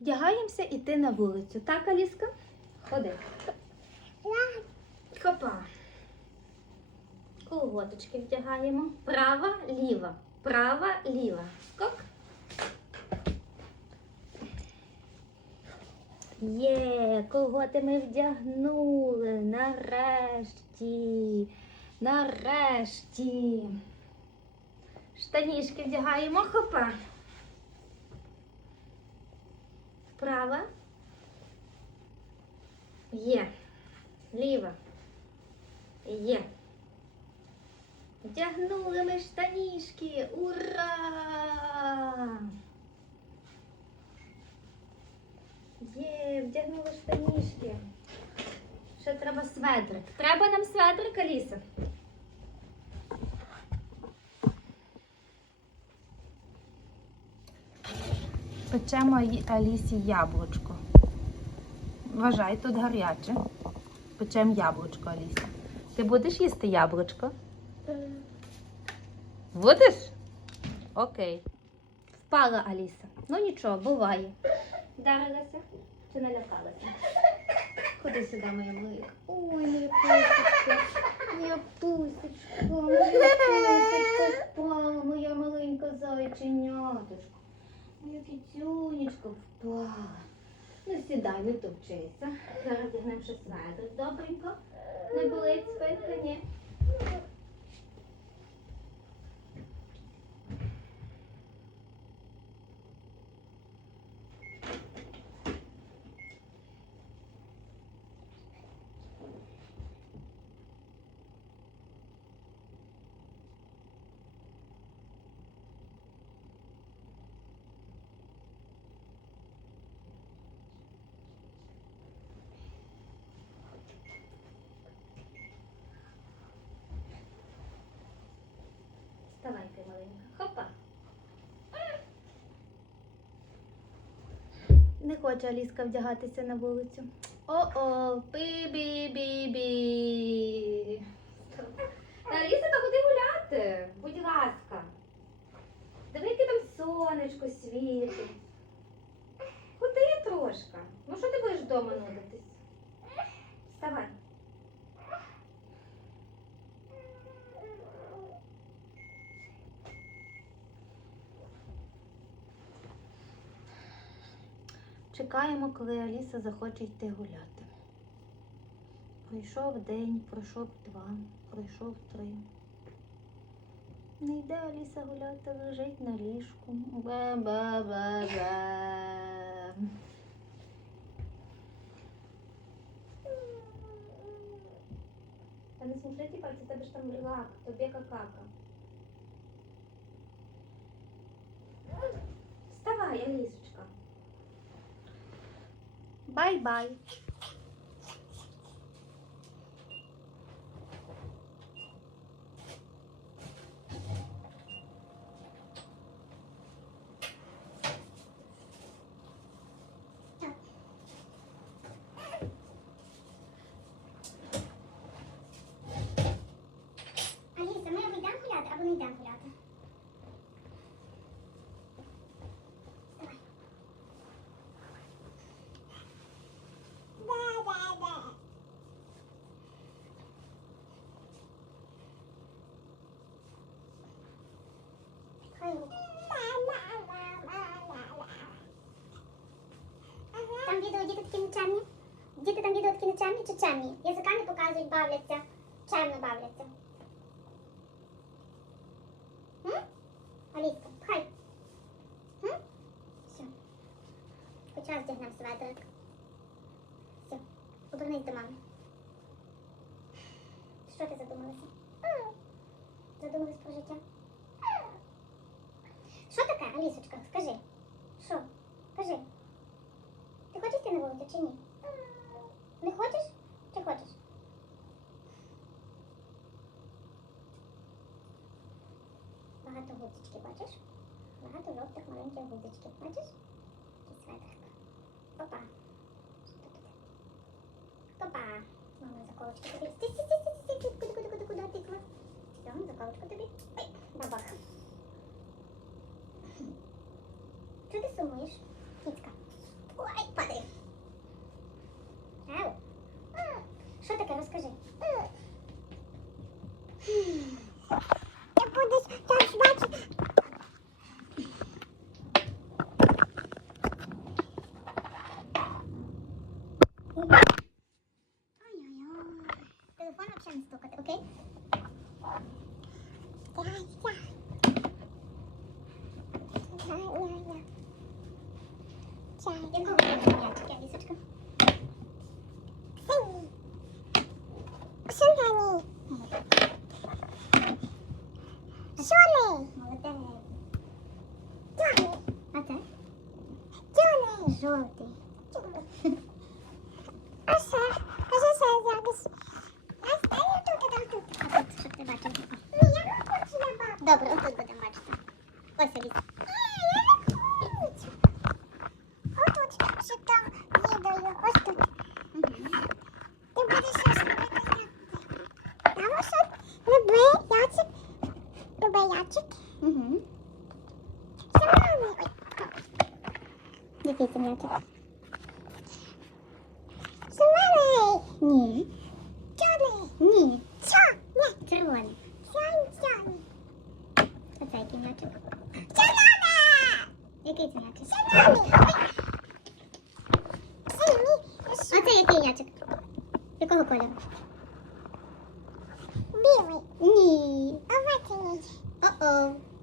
Вдягаємося іти на вулицю. Так, Аліска? Ходи. Хопа. Колготочки вдягаємо. Права, ліва. Права, ліва. Скок. Є, колготи ми вдягнули. Нарешті. Нарешті. Штанішки вдягаємо. Хопа. Права. Є. Ліва. Є. Вдягнули ми штанішки. Ура! Є, вдягнули штанішки. Ще треба сведрик. Треба нам сведрик, Аліса? Печемо Алісі яблучко. Вважай, тут гаряче. Печемо яблучко, Аліса. Ти будеш їсти яблучко? Будеш? Окей. Впала Аліса. Ну нічого, буває. Вдарилася чи налякалася? Ходи сюди, моя милика. Ой, моя пусечка, моя пусечка, моя пусечка впала, моя маленька зайченяточка. Моя кіцюнечка впала. Ну сідай, не топчися. Зараз дігнемо ще сведрик добренько. Не болить спинка, ні. Вставайте, маленька. Хопа. Не хоче Аліска вдягатися на вулицю. О-о, бі-бі-бі-бі. Аліса, та куди гуляти? Будь ласка. Диви, яке там сонечко світить. Ходи трошки. Ну що ти будеш вдома нудитись? Вставай. Чекаємо, коли Аліса захоче йти гуляти. Пройшов день, пройшов два, пройшов три. Не йде Аліса гуляти, лежить на ліжку. Ба-ба-ба-ба. Та не типа, це тебе ж там лак, тобі какака. Вставай, Алісочка. Бай-бай. Аліса, ми або йдемо гуляти, або не йдемо гуляти. Давай. Хай. Там відео діти такі нечемні. Діти там відео такі нечемні чи чемні? Язиками показують, бавляться. Чемно бавляться. М? Аліска, пхай. Все. Хоча здягнемо светрик. Все. Повернись до мами. Що ти задумалася? Задумалась про життя? Алісочка? Скажи. Що? Кажи. Ти хочеш йти на вулицю чи ні? Не хочеш? Чи хочеш? Багато гудзички, бачиш? Багато жовтих маленьких гудзичків. Бачиш? Такий светрик. Опа. Що тут? Опа. Мама заколочку тобі. Стій, стій. Куди, куди, куди, куди тикла? Все, заколочку тобі. Ой, бабах. Віка, розкажи. Ти будеш так бачити. Телефон взагалі не стукати, окей? Чай, чай. Чай, чай. Чорний. Жовтий. Чорний. А ще? А ще ще зараз. А стаю тут, а там тут. А тут, щоб ти бачив. Ні, я не хочу на бабу. Добре, отут будемо бачити. っていつもやって。すまない。ね。え。ちょね。ねえ。ちょ。ね。ちょね。ちょちょね。ちょっと最近。ちょな。きち。やった。ビーム。ね。お。